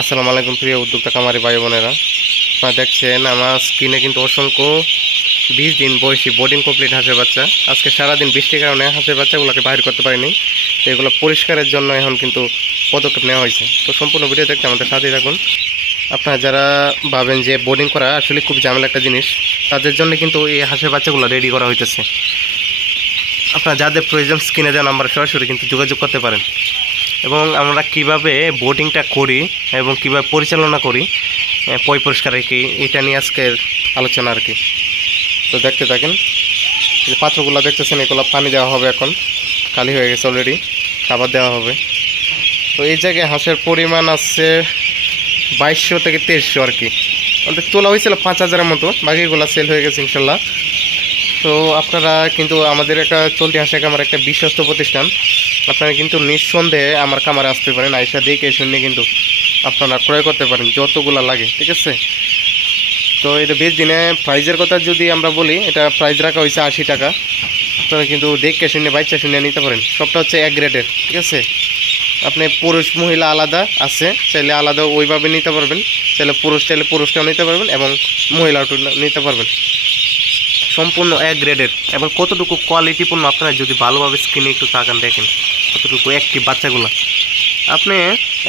আসসালামু আলাইকুম প্রিয় উদ্যোক্তা খামারি ভাই বোনেরা, আপনারা দেখছেন আমার স্ক্রিনে কিন্তু অসংখ্য 20 দিন বয়সী বোর্ডিং কমপ্লিট হাঁসের বাচ্চা। আজকে সারাদিন বৃষ্টির কারণে হাঁসের বাচ্চাগুলোকে বাইর করতে পারিনি, তো এগুলো পরিষ্কারের জন্য এখন কিন্তু পদক্ষেপ নেওয়া হয়েছে। তো সম্পূর্ণ ভিডিও দেখতে আমাদের সাথেই থাকুন। আপনারা যারা ভাবেন যে বোর্ডিং করা আসলে খুব ঝামেলা একটা জিনিস, তাদের জন্য কিন্তু এই হাঁসের বাচ্চাগুলো রেডি করা হইতেছে। আপনারা যাদের প্রয়োজন স্ক্রিনে দেওয়া নাম্বার সরাসরি কিন্তু যোগাযোগ করতে পারেন। এবং আমরা কিভাবে বোটিংটা করি এবং কিভাবে পরিচালনা করি পয় পরিষ্কার কি, এটা নিয়ে আজকের আলোচনা আর কি। তো দেখতে থাকেন, যে পাত্রগুলো দেখতেছেন এগুলো পানি দেওয়া হবে, এখন খালি হয়ে গেছে অলরেডি, খাবার দেওয়া হবে। তো এই জায়গায় হাঁসের পরিমাণ আছে 2200 থেকে 2300 আর কি। আমাদের তোলা হয়েছিল 5000-এর মতো, বাকিগুলো সেল হয়ে গেছে ইনশাল্লাহ। তো আপনারা কিন্তু আমাদের একটা চলতি হাঁসের খামার একটা বিশ্বস্ত প্রতিষ্ঠান, আপনারা কিন্তু নিঃসন্দেহে আমার খামারে আসতে পারেন, আইসা দেখে শুনে কিন্তু আপনারা ক্রয় করতে পারেন যতগুলো লাগে, ঠিক আছে। তো এটা 20 দিনে প্রাইজের কথা যদি আমরা বলি, এটা প্রাইস রাখা হয়েছে 80 টাকা। আপনারা কিন্তু দেখে শুনে বাচ্চা শুনে নিতে পারেন। সবটা হচ্ছে এক গ্রেডের, ঠিক আছে। আপনি পুরুষ মহিলা আলাদা আছে, চাইলে আলাদা ওইভাবে নিতে পারবেন, চাইলে পুরুষটাও নিতে পারবেন এবং মহিলাটাও নিতে পারবেন। সম্পূর্ণ এক গ্রেডের এবং কতটুকু কোয়ালিটিপূর্ণ আপনারা যদি ভালোভাবে স্ক্রিনে একটু তাকান দেখেন কতটুকু অ্যাক্টিভ বাচ্চাগুলো। আপনি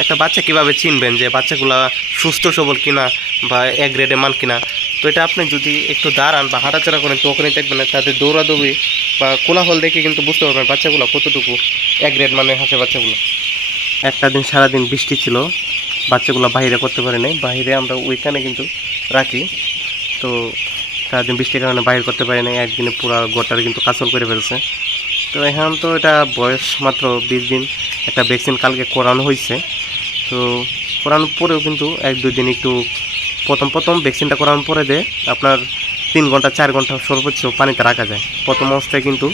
একটা বাচ্চা কিভাবে চিনবেন যে বাচ্চাগুলো সুস্থ সবল কিনা বা এক গ্রেডে মান কিনা? তো এটা আপনি যদি একটু দাঁড়ান বা হাঁটাচড়া করেন তখনই দেখবেন, তাদের দৌড়াদৌড়ি বা কোলাহল দেখে কিন্তু বুঝতে পারবেন বাচ্চাগুলো কতটুকু এক গ্রেড মানে হাসে বাচ্চাগুলো। একটা দিন সারাদিন বৃষ্টি ছিল, বাচ্চাগুলো বাইরে করতে পারে নাই, বাইরে আমরা ওইখানে কিন্তু রাখি। তো সারাদিন বৃষ্টির কারণে বাইরে করতে পারি নাই, একদিনে পুরো গোটার কিন্তু কাঁচল করে ফেলছে। তো এখন তো এটা বয়স মাত্র 20 দিন, একটা ভ্যাকসিন কালকে করানো হয়েছে। তো করানোর পরেও কিন্তু 1-2 দিন একটু প্রথম ভ্যাকসিনটা করানোর পরে আপনার 3 ঘন্টা 4 ঘন্টা সর্বোচ্চ পানিতে রাখা যায়। প্রথম অবস্থায় কিন্তু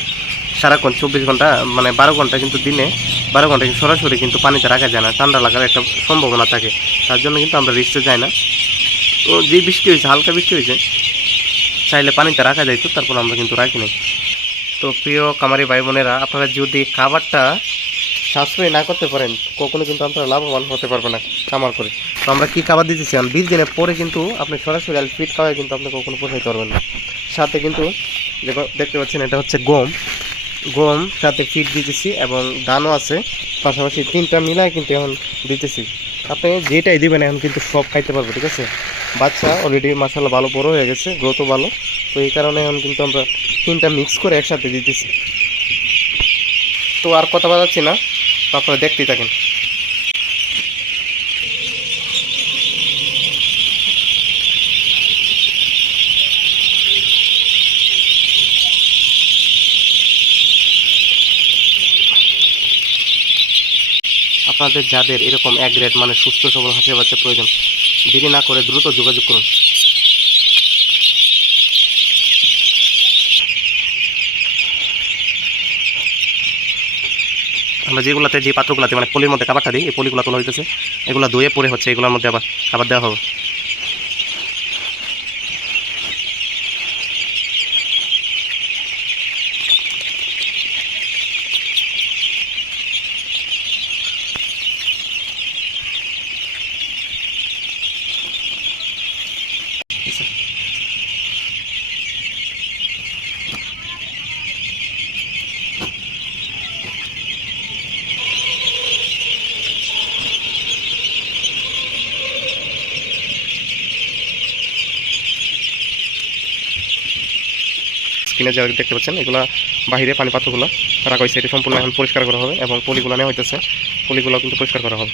সারাক্ষণ 24 ঘন্টা মানে 12 ঘন্টা কিন্তু দিনে 12 ঘন্টা সরাসরি কিন্তু পানিতে রাখা যায় না, ঠান্ডা লাগার একটা সম্ভাবনা থাকে। তার জন্য কিন্তু আমরা রিস্কে যাই না। তো যে বৃষ্টি হয়েছে, হালকা বৃষ্টি হয়েছে, চাইলে পানিতে রাখা যাইতো, তারপর আমরা কিন্তু রাখি নাই। তো প্রিয় খামারি ভাই বোনেরা, আপনারা যদি খাবারটা সাশ্রয় না করতে পারেন কখনো কিন্তু আপনারা লাভবান হতে পারবেন না খামার করে। তো আমরা কী খাবার দিতেছি, 20 দিনের পরে কিন্তু আপনি সরাসরি ফিট খাওয়ায় কিন্তু আপনি কখনো পোষাইতে পারবেন না। সাথে কিন্তু দেখতে পাচ্ছেন এটা হচ্ছে গম সাথে ফিট দিতেছি এবং ধানও আছে, পাশাপাশি 3টা মিলায় কিন্তু এখন দিতেছি। আপনি যেটাই দিবেন এখন কিন্তু সব খাইতে পারবে, ঠিক আছে। বাচ্চা অলরেডি মাশাআল্লাহ ভালো বড় হয়ে গেছে, গ্রোথও ভালো। তো এই কারণে এখন কিন্তু আমরা 3টা মিক্স করে একসাথে দিতেছি। তো আর কথা বাড়াচ্ছি না, তো আপনারা দেখতেই থাকেন। আপনাদের যাদের এরকম এক গ্রেড মানে সুস্থ সবল হাঁসের বাচ্চা প্রয়োজন, দেরি না করে দ্রুত যোগাযোগ করুন। আমরা যেগুলোতে যে পাত্রগুলোতে মানে পলির মধ্যে খাবারটা দিই, এই পলিগুলো তোলা হইতেছে, এগুলো ধুয়ে পরে হচ্ছে এগুলোর মধ্যে আবার খাবার দেওয়া হবে। স্ক্রিনে যা দেখতে পাচ্ছেন এগুলো বাইরে পানি পাত্রগুলো রাখা হয়েছে, এটা সম্পূর্ণ এখন পরিষ্কার করা হবে এবং পলিগুলো নেওয়া হইতেছে, পলিগুলো কিন্তু পরিষ্কার করা হবে।